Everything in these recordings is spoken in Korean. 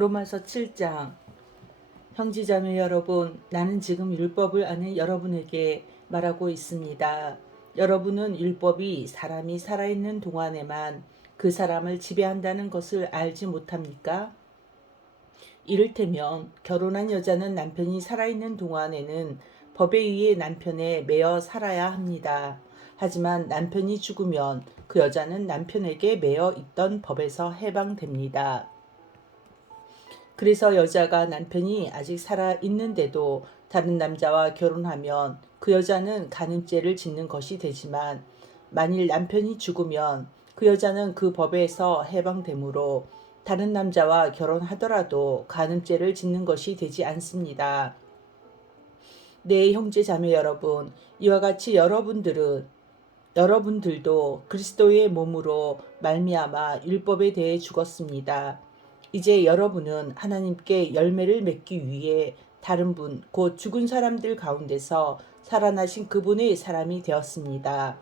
로마서 7장. 형제자매 여러분, 나는 지금 율법을 아는 여러분에게 말하고 있습니다. 여러분은 율법이 사람이 살아있는 동안에만 그 사람을 지배한다는 것을 알지 못합니까? 이를테면 결혼한 여자는 남편이 살아있는 동안에는 법에 의해 남편에 매여 살아야 합니다. 하지만 남편이 죽으면 그 여자는 남편에게 매여 있던 법에서 해방됩니다. 그래서 여자가 남편이 아직 살아 있는데도 다른 남자와 결혼하면 그 여자는 간음죄를 짓는 것이 되지만, 만일 남편이 죽으면 그 여자는 그 법에서 해방되므로 다른 남자와 결혼하더라도 간음죄를 짓는 것이 되지 않습니다. 네, 형제 자매 여러분, 이와 같이 여러분들도 그리스도의 몸으로 말미암아 율법에 대해 죽었습니다. 이제 여러분은 하나님께 열매를 맺기 위해 다른 분, 곧 죽은 사람들 가운데서 살아나신 그분의 사람이 되었습니다.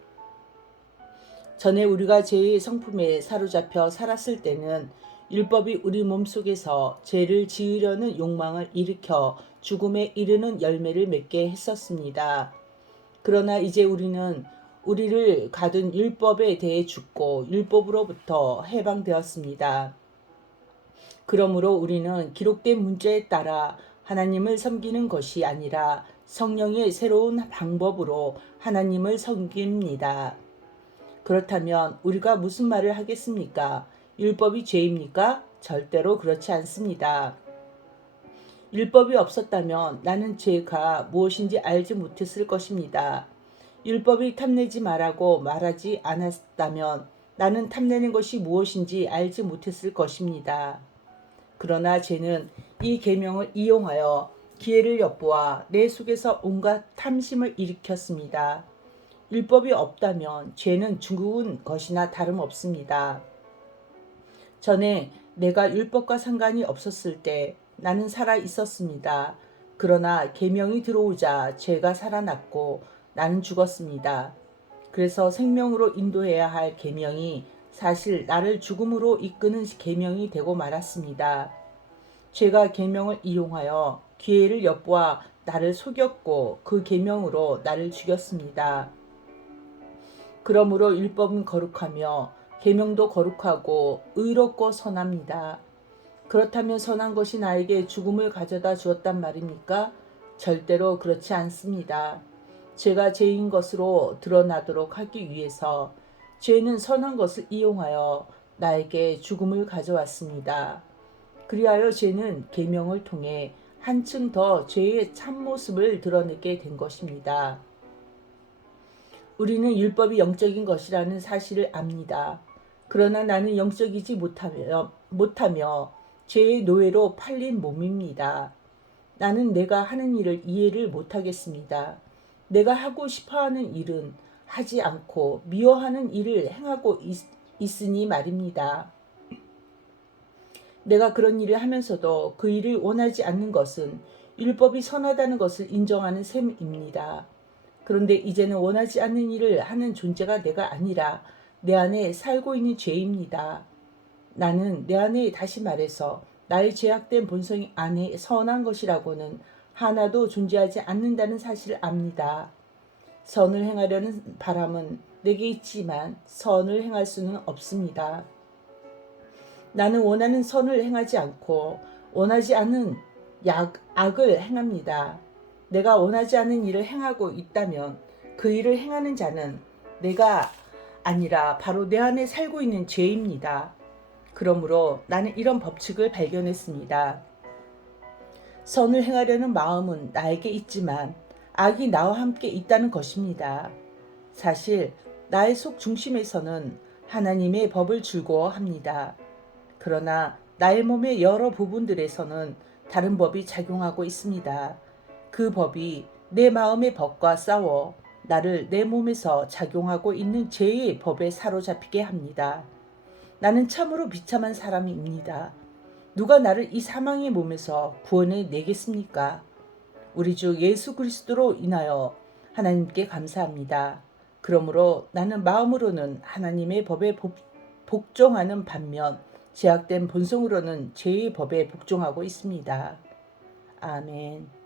전에 우리가 죄의 성품에 사로잡혀 살았을 때는 율법이 우리 몸속에서 죄를 지으려는 욕망을 일으켜 죽음에 이르는 열매를 맺게 했었습니다. 그러나 이제 우리는 우리를 가둔 율법에 대해 죽고 율법으로부터 해방되었습니다. 그러므로 우리는 기록된 문자에 따라 하나님을 섬기는 것이 아니라 성령의 새로운 방법으로 하나님을 섬깁니다. 그렇다면 우리가 무슨 말을 하겠습니까? 율법이 죄입니까? 절대로 그렇지 않습니다. 율법이 없었다면 나는 죄가 무엇인지 알지 못했을 것입니다. 율법이 탐내지 말라고 말하지 않았다면 나는 탐내는 것이 무엇인지 알지 못했을 것입니다. 그러나 죄는 이 계명을 이용하여 기회를 엿보아 내 속에서 온갖 탐심을 일으켰습니다. 율법이 없다면 죄는 죽은 것이나 다름없습니다. 전에 내가 율법과 상관이 없었을 때 나는 살아 있었습니다. 그러나 계명이 들어오자 죄가 살아났고 나는 죽었습니다. 그래서 생명으로 인도해야 할 계명이 사실 나를 죽음으로 이끄는 계명이 되고 말았습니다. 죄가 계명을 이용하여 기회를 엿보아 나를 속였고 그 계명으로 나를 죽였습니다. 그러므로 율법은 거룩하며 계명도 거룩하고 의롭고 선합니다. 그렇다면 선한 것이 나에게 죽음을 가져다 주었단 말입니까? 절대로 그렇지 않습니다. 죄가 죄인 것으로 드러나도록 하기 위해서 죄는 선한 것을 이용하여 나에게 죽음을 가져왔습니다. 그리하여 죄는 계명을 통해 한층 더 죄의 참모습을 드러내게 된 것입니다. 우리는 율법이 영적인 것이라는 사실을 압니다. 그러나 나는 영적이지 못하며 죄의 노예로 팔린 몸입니다. 나는 내가 하는 일을 이해를 못하겠습니다. 내가 하고 싶어하는 일은 하지 않고 미워하는 일을 행하고 있으니 말입니다. 내가 그런 일을 하면서도 그 일을 원하지 않는 것은 율법이 선하다는 것을 인정하는 셈입니다. 그런데 이제는 원하지 않는 일을 하는 존재가 내가 아니라 내 안에 살고 있는 죄입니다. 나는 내 안에, 다시 말해서 나의 죄악된 본성 안에 선한 것이라고는 하나도 존재하지 않는다는 사실을 압니다. 선을 행하려는 바람은 내게 있지만 선을 행할 수는 없습니다. 나는 원하는 선을 행하지 않고 원하지 않은 악을 행합니다. 내가 원하지 않는 일을 행하고 있다면 그 일을 행하는 자는 내가 아니라 바로 내 안에 살고 있는 죄입니다. 그러므로 나는 이런 법칙을 발견했습니다. 선을 행하려는 마음은 나에게 있지만 악이 나와 함께 있다는 것입니다. 사실 나의 속 중심에서는 하나님의 법을 즐거워합니다. 그러나 나의 몸의 여러 부분들에서는 다른 법이 작용하고 있습니다. 그 법이 내 마음의 법과 싸워 나를 내 몸에서 작용하고 있는 죄의 법에 사로잡히게 합니다. 나는 참으로 비참한 사람입니다. 누가 나를 이 사망의 몸에서 구원해 내겠습니까? 우리 주 예수 그리스도로 인하여 하나님께 감사합니다. 그러므로 나는 마음으로는 하나님의 법에 복종하는 반면 제약된 본성으로는 죄의 법에 복종하고 있습니다. 아멘.